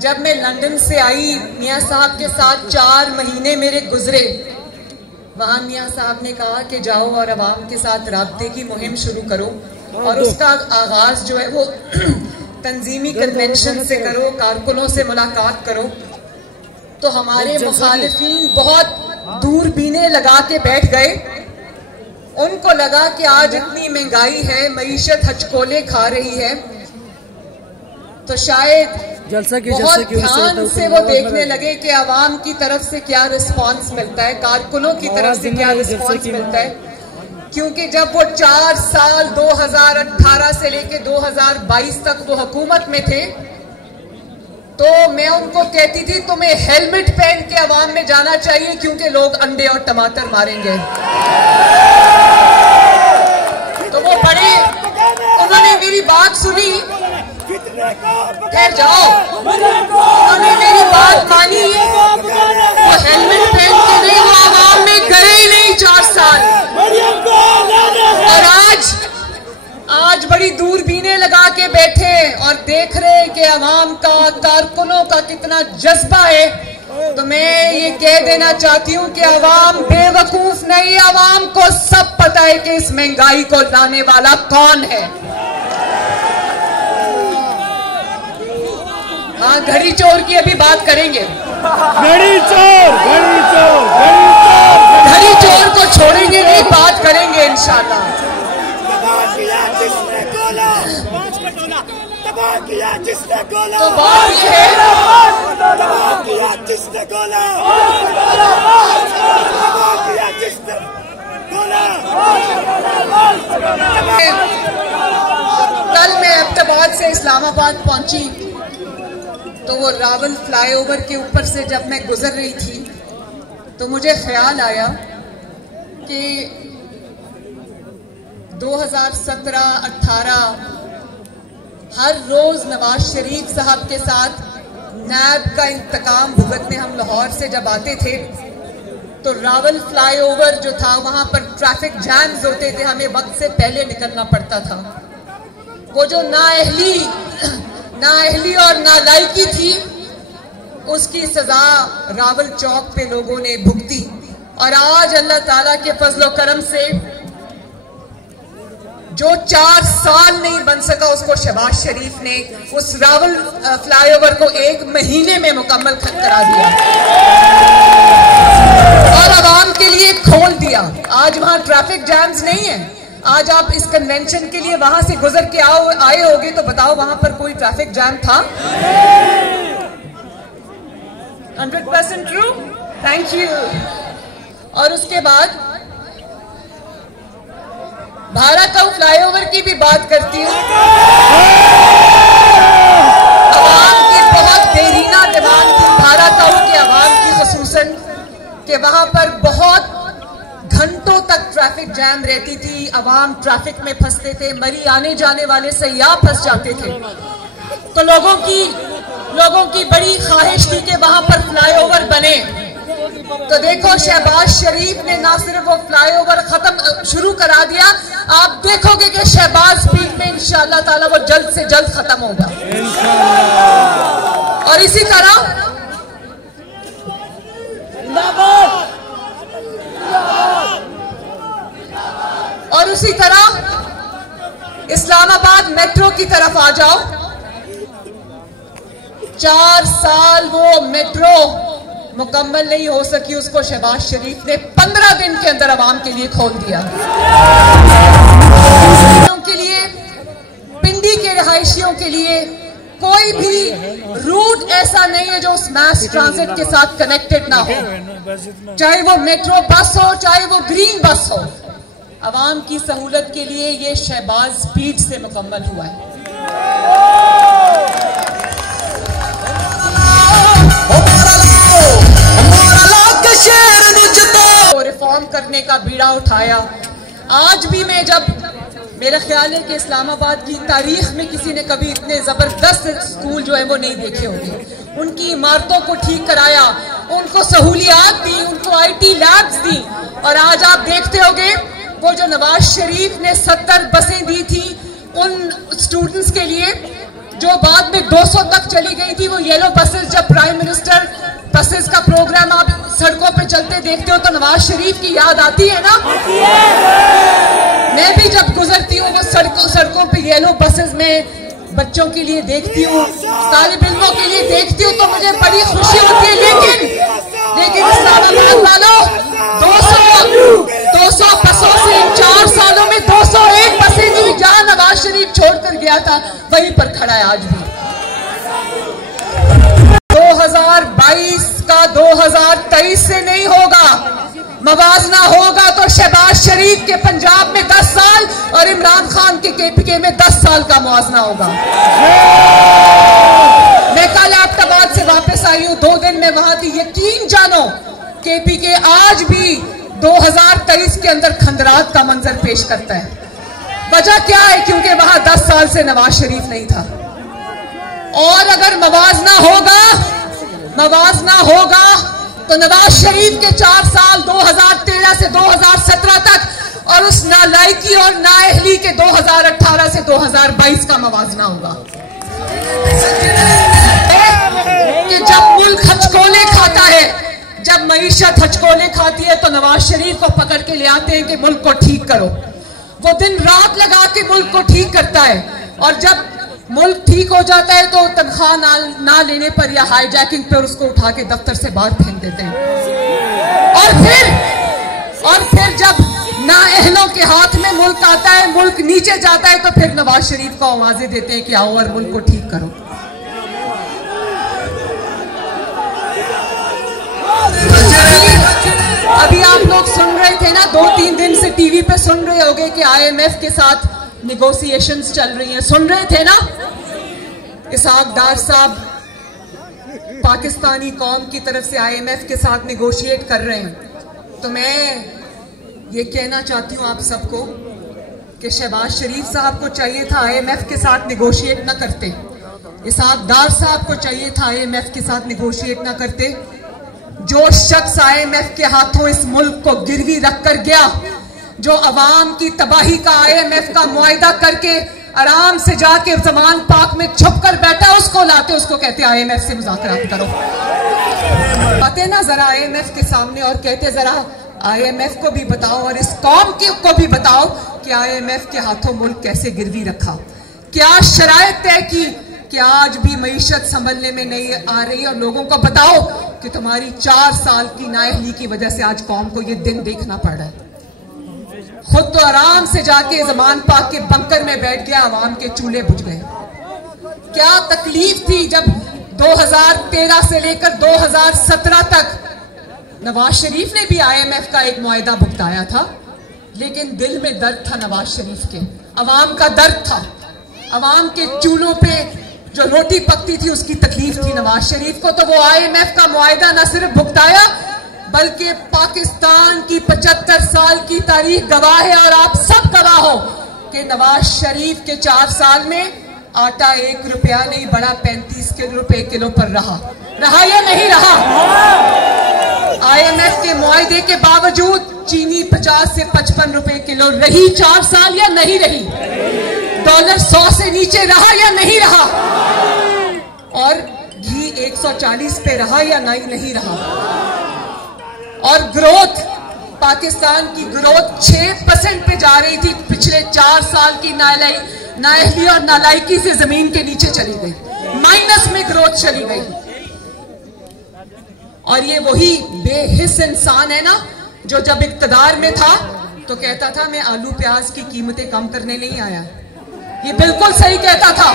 जब मैं लंदन से आई, मियाँ साहब के साथ 4 महीने मेरे गुजरे। वहाँ मियाँ साहब ने कहा कि जाओ और अवाम के साथ राब्ते की मुहिम शुरू करो, और उसका आगाज जो है वो तंजीमी कन्वेंशन से करो, कारकुनों से मुलाकात करो। तो हमारे मुखालिफिन बहुत दूरबीनें लगा के बैठ गए। उनको लगा कि आज इतनी महंगाई है, मईशत हचकोले खा रही है, तो शायद बहुत ध्यान से वो देखने लगे कि अवाम की तरफ से क्या रिस्पांस मिलता है, कारकुनों की तरफ से क्या रिस्पांस मिलता है। क्योंकि जब वो 4 साल 2018 से लेके 2022 तक वो हुकूमत में थे, तो मैं उनको कहती थी तुम्हें हेलमेट पहन के अवाम में जाना चाहिए, क्योंकि लोग अंडे और टमाटर मारेंगे। तो वो बड़े, उन्होंने मेरी बात सुनी, खैर जाओ, उन्होंने मेरी बात मानी। वो हेलमेट पहन के नहीं, वो अवाम में गए ही नहीं 4 साल। और आज बड़ी दूरबीनें लगा के बैठे और देख रहे कि अवाम का, कारकुनों का कितना जज्बा है। तो मैं ये कह देना चाहती हूँ कि अवाम बेवकूफ नहीं, अवाम को सब पता है कि इस महंगाई को लाने वाला कौन है। हाँ, घड़ी चोर की अभी बात करेंगे। घड़ी चोर को छोड़ेंगे नहीं, बात करेंगे इंशाल्लाह। तो बात ये है, कल मैं अहमदाबाद से इस्लामाबाद पहुंची, तो वो रावल फ्लाईओवर के ऊपर से जब मैं गुजर रही थी, तो मुझे ख्याल आया कि 2017-18 हर रोज नवाज शरीफ साहब के साथ नैब का इंतकाम भुगतने हम लाहौर से जब आते थे, तो रावल फ्लाईओवर जो था वहां पर ट्रैफिक जैम्स होते थे, हमें वक्त से पहले निकलना पड़ता था। वो जो नाअहली और नालायकी थी, उसकी सजा रावल चौक पे लोगों ने भुगती। और आज अल्लाह ताला के फजलो करम से जो 4 साल नहीं बन सका, उसको शहबाज शरीफ ने उस रावल फ्लाईओवर को 1 महीने में मुकम्मल करा दिया और आवाम के लिए खोल दिया। आज वहां ट्रैफिक जैम्स नहीं है। आज आप इस कन्वेंशन के लिए वहां से गुजर के आए होगे, तो बताओ वहां पर कोई ट्रैफिक जैम था? 100% ट्रू, थैंक यू। और उसके बाद भारताऊ फ्लाईओवर की भी बात करती हूँ। अवाम की बहुत देरीना डिमांड थी, भारताऊ के अवाम की खुसूसन, कि वहां पर बहुत घंटों तक ट्रैफिक जैम रहती थी, अवाम ट्रैफिक में फंसते थे, मरी आने जाने वाले सयाह फंस जाते थे। तो लोगों की बड़ी ख्वाहिश थी कि वहां पर फ्लाईओवर बने। तो देखो, शहबाज शरीफ ने ना सिर्फ वो फ्लाईओवर शुरू करा दिया, आप देखोगे कि शहबाज स्पीड में इंशाअल्लाह ताला वो जल्द से जल्द खत्म होगा। और इसी तरह इस्लामाबाद मेट्रो की तरफ आ जाओ। 4 साल वो मेट्रो मुकम्मल नहीं हो सकी, उसको शहबाज शरीफ ने 15 दिन के अंदर आवाम के लिए खोल दिया। के लिए, पिंडी के रहायशियों के लिए कोई भी रूट ऐसा नहीं है जो उस मैस ट्रांजिट के साथ कनेक्टेड ना हो, चाहे वो मेट्रो बस हो, चाहे वो ग्रीन बस हो। आवाम की सहूलत के लिए ये शहबाज स्पीड से मुकम्मल हुआ है। रिफॉर्म करने का बीड़ा उठाया। आज भी मैं, जब मेरा ख्याल है कि इस्लामाबाद की तारीख में किसी ने कभी इतने जबरदस्त स्कूल जो है वो नहीं देखे होंगे। उनकी इमारतों को ठीक कराया, उनको सहूलियात दी, उनको IT लैब्स दी। और आज आप देखते होंगे वो जो नवाज शरीफ ने 70 बसें दी थी उन स्टूडेंट्स के लिए, जो बाद में 200 तक चली गई थी, वो येलो बसेस, जब प्राइम मिनिस्टर बसेस का प्रोग्राम आप सड़कों पे चलते देखते हो तो नवाज शरीफ की याद आती है ना? मैं भी जब गुजरती हूँ वो सड़कों पे येलो बसेस में बच्चों के लिए देखती हूँ, तालिब इल्मों के लिए देखती हूँ, तो मुझे बड़ी खुशी होती है। लेकिन इस्लामाबाद वालों, 200 बसों से इन 4 सालों में 201 बसें थी, जहां नवाज शरीफ छोड़कर गया था वहीं पर खड़ा है आज भी। 2022 का 2023 से नहीं होगा, मवाजना होगा तो शहबाज शरीफ के पंजाब में 10 साल और इमरान खान के केपीके में 10 साल का मुआवजा होगा। मैं कल एबटाबाद से वापस आई हूं, 2 दिन में वहां थी। यकीन जानो केपीके आज भी 2023 के अंदर खंडरात का मंजर पेश करता है। वजह क्या है? क्योंकि वहां 10 साल से नवाज शरीफ नहीं था। और अगर मवाजना होगा तो नवाज शरीफ के 4 साल 2013 से 2017 तक और उस नालायकी और नाअहली के 2018 से 2022 का मवाजना होगा। कि जब मुल्क हचकोले खाता है, जब मईशत हचकोले खाती है, तो नवाज शरीफ को पकड़ के ले आते हैं कि मुल्क को ठीक करो। वो दिन रात लगा के मुल्क को ठीक करता है, और जब मुल्क ठीक हो जाता है तो तनख्वाह ना लेने पर या हाईजैकिंग पर उसको उठा के दफ्तर से बाहर फेंक देते हैं। और फिर जब नाअहलों के हाथ में मुल्क आता है, मुल्क नीचे जाता है, तो फिर नवाज शरीफ को आवाजें देते हैं कि आओ और मुल्क को ठीक करो। अभी आप लोग सुन रहे थे ना, 2-3 दिन से टीवी पे सुन रहे होंगे कि IMF के साथ निगोशिएशंस चल रही हैं। सुन रहे थे ना? इसहाक डार साहब पाकिस्तानी कौम की तरफ से IMF के साथ निगोशिएट कर रहे हैं। तो मैं ये कहना चाहती हूँ आप सबको कि शहबाज शरीफ साहब को चाहिए था IMF के साथ निगोशिएट ना करते, इसहाक डार साहब को चाहिए था IMF के साथ निगोशिएट ना करते। जो शख्स IMF के हाथों इस मुल्क को गिरवी रख कर गया, जो अवाम की तबाही का IMF का मुआहिदा करके आराम से जाके जमान पाक में छुप कर बैठा, उसको लाते, उसको कहते IMF से मुज़ाकरात करो। आते ना जरा IMF के सामने और कहते जरा IMF को भी बताओ और इस कौम को भी बताओ कि IMF के हाथों मुल्क कैसे गिरवी रखा, क्या शराइत तय की कि आज भी मईशत संभलने में नहीं आ रही, और लोगों को बताओ कि तुम्हारी 4 साल की नाअहली की वजह से आज कौम को ये दिन देखना पड़ रहा है। खुद तो आराम से जाके जमान पाक के बंकर में बैठ गया, आवाम के चूल्हे बुझ गए। क्या तकलीफ थी जब 2013 से लेकर 2017 तक नवाज शरीफ ने भी IMF का एक मुआहिदा भुगताया था, लेकिन दिल में दर्द था नवाज शरीफ के, अवाम का दर्द था। अवाम के चूल्हों पे जो रोटी पकती थी उसकी तकलीफ थी नवाज शरीफ को। तो वो IMF का मुआहिदा न सिर्फ भुगताया, बल्कि पाकिस्तान की 75 साल की तारीख गवाह है, और आप सब गवाह हो कि नवाज शरीफ के 4 साल में आटा 1 रुपया नहीं बढ़ा, 35 रुपए किलो पर रहा या नहीं रहा? IMF के मुआहिदे के बावजूद चीनी 50 से 55 रुपए किलो रही 4 साल या नहीं रही? डॉलर 100 से नीचे रहा या नहीं रहा? और घी 140 पे रहा या नहीं रहा? और ग्रोथ, पाकिस्तान की ग्रोथ 6% पे जा रही थी, पिछले 4 साल की नाअहली और नालायकी से जमीन के नीचे चली गई, माइनस में ग्रोथ चली गई। और ये वही बेहिस इंसान है ना जो जब इक्तदार में था तो कहता था मैं आलू प्याज की कीमतें कम करने नहीं आया। ये बिल्कुल सही कहता था,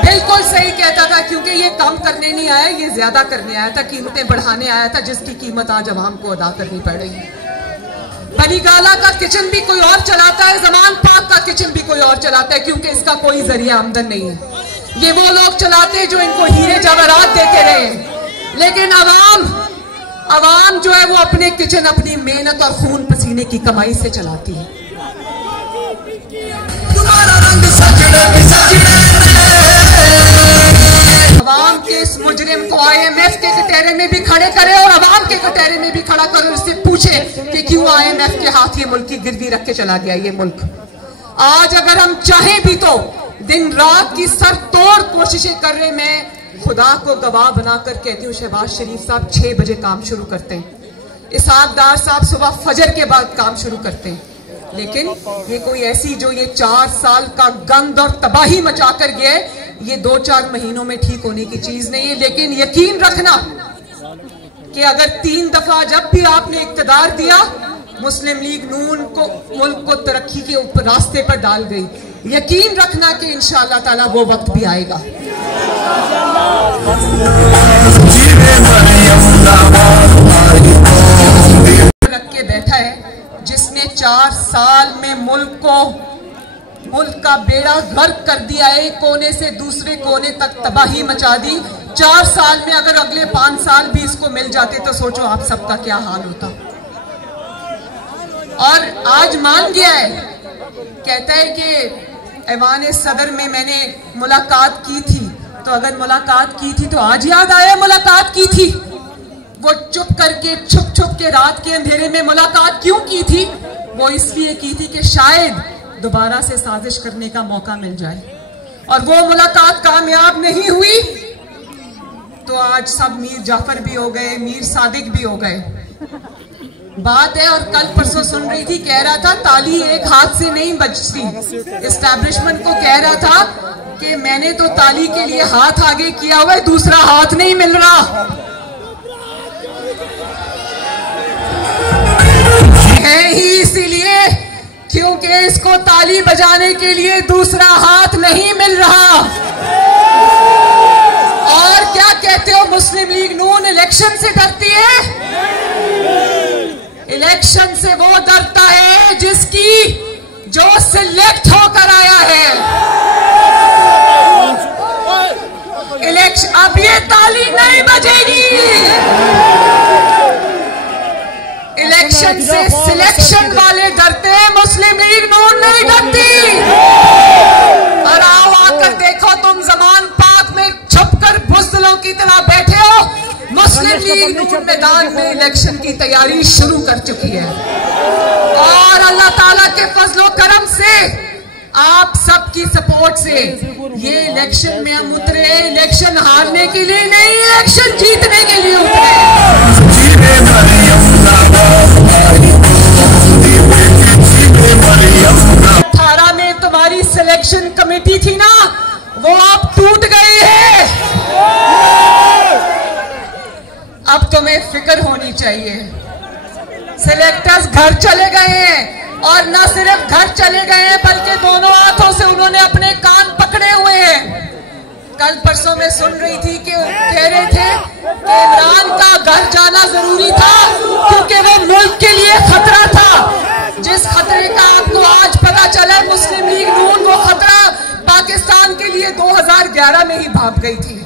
बिल्कुल सही कहता था, क्योंकि ये कम करने नहीं आया, ये ज्यादा करने आया था, कीमतें बढ़ाने आया था, जिसकी कीमत आज अवाम को अदा करनी पड़ रही है। बनीगाला का किचन भी कोई और चलाता है, जमान पाक का किचन भी कोई और चलाता है, क्योंकि इसका कोई जरिया आमदन नहीं है। ये वो लोग चलाते हैं जो इनको हीरे जवाहरात देते रहे, लेकिन अवाम जो है वो अपने किचन अपनी मेहनत और खून पसीने की कमाई से चलाती है। अवाम के इस मुजरिम को IMF के कटहरे में भी खड़े करे और अवाम के कटहरे में भी खड़ा करे, उससे पूछे कि क्यों IMF के हाथ ये मुल्क की गिरवी रख के चला गया ये मुल्क। आज अगर हम चाहें भी तो दिन रात की सर तोड़ कोशिशें कर रहे। मैं खुदा को गवाह बनाकर कहती हूँ, शहबाज शरीफ साहब 6 बजे काम शुरू करते हैं, इसहाक डार साहब सुबह फजर के बाद काम शुरू करते हैं। लेकिन ये कोई ऐसी जो ये 4 साल का गंद और तबाही मचा कर गया है, ये 2-4 महीनों में ठीक होने की चीज नहीं है। लेकिन यकीन रखना कि अगर 3 दफा जब भी आपने इक्तदार दिया, मुस्लिम लीग नून को मुल्क को तरक्की के ऊपर रास्ते पर डाल गई। यकीन रखना कि इंशाअल्लाह ताला वो वक्त भी आएगा। रख के बैठा है जिसने 4 साल में मुल्क का बेड़ा गर्क कर दिया है, कोने से दूसरे कोने तक तबाही मचा दी। 4 साल में अगर अगले 5 साल भी इसको मिल जाते तो सोचो आप सबका क्या हाल होता। और आज मान गया है, कहता है कि ऐवान सदर में मैंने मुलाकात की थी। तो अगर मुलाकात की थी तो आज याद आया मुलाकात की थी। वो चुप करके छुप के रात के अंधेरे में मुलाकात क्यों की थी? वो इसलिए की थी कि शायद दोबारा से साजिश करने का मौका मिल जाए, और वो मुलाकात कामयाब नहीं हुई तो आज सब मीर जाफर भी हो गए, मीर सादिक भी हो गए। बात है, और कल परसों सुन रही थी, कह रहा था ताली एक हाथ से नहीं बजती। एस्टैब्लिशमेंट को कह रहा था कि मैंने तो ताली के लिए हाथ आगे किया हुआ है, दूसरा हाथ नहीं मिल रहा है ही इसीलिए क्योंकि इसको ताली बजाने के लिए दूसरा हाथ नहीं मिल रहा। और क्या कहते हो, मुस्लिम लीग नून इलेक्शन से डरती है? इलेक्शन से वो डरता है जो सिलेक्ट होकर आया है। इलेक्शन, अब ये ताली नहीं बजेगी। इलेक्शन से सिलेक्शन वाले डरते हैं, मुस्लिम लीग नून नहीं डरती। और आओ आकर देखो, तुम जमान पाक में छुपकर बुज़दिलों की तरह बैठे हो। मुस्लिम लीग नून मैदान में इलेक्शन की तैयारी शुरू कर चुकी है, और अल्लाह ताला के फजलो करम से, आप सबकी सपोर्ट से ये इलेक्शन में हम उतरे। इलेक्शन हारने के लिए नहीं, इलेक्शन जीतने के लिए उतरे। 18 में तुम्हारी सिलेक्शन कमेटी थी ना, वो अब टूट गई है। अब तुम्हें फिक्र होनी चाहिए। सिलेक्टर्स घर चले गए हैं, और न सिर्फ घर चले गए हैं बल्कि दोनों हाथों से उन्होंने अपने कान पकड़े हुए हैं। कल परसों में सुन रही थी कि कह रहे थे कि इमरान का घर जाना जरूरी था क्योंकि वो मुल्क के लिए खतरा था। जिस खतरे का आपको आज पता चला, मुस्लिम लीग नून वो खतरा पाकिस्तान के लिए 2011 में ही भाग गई थी।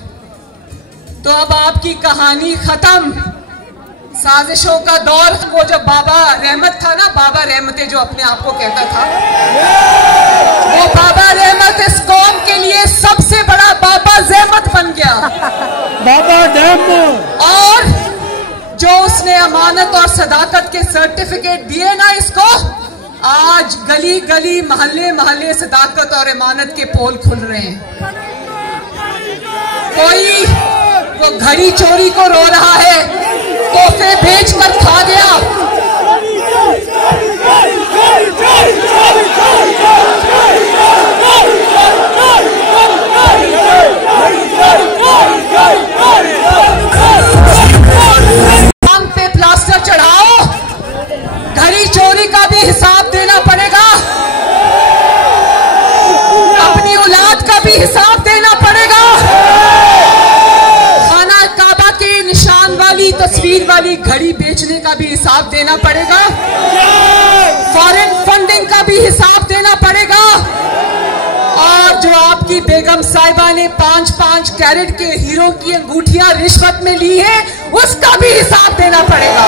तो अब आपकी कहानी खत्म, साजिशों का दौर। वो जब बाबा रहमत था ना, बाबा रहमत जो अपने आप को कहता था, वो बाबा रहमत इस कौम के लिए सबसे बड़ा बाबा ज़हमत बन गया। बाबा डैम। और जो उसने अमानत और सदाकत के सर्टिफिकेट दिए ना इसको, आज गली गली महल्ले महल्ले सदाकत और अमानत के पोल खुल रहे हैं। कोई वो घड़ी चोरी को रो रहा है, तोहफे बेचकर खा गया। काम पे प्लास्टर चढ़ाओ, घड़ी चोरी का भी हिसाब देना पड़ेगा, अपनी औलाद का भी हिसाब देना पड़ेगा, तस्वीर वाली घड़ी बेचने का भी हिसाब देना पड़ेगा, फॉरेन फंडिंग का भी हिसाब देना पड़ेगा, और जो आपकी बेगम साहिबा ने 5-5 कैरेट के हीरो की अंगूठियां रिश्वत में ली है, उसका भी हिसाब देना पड़ेगा।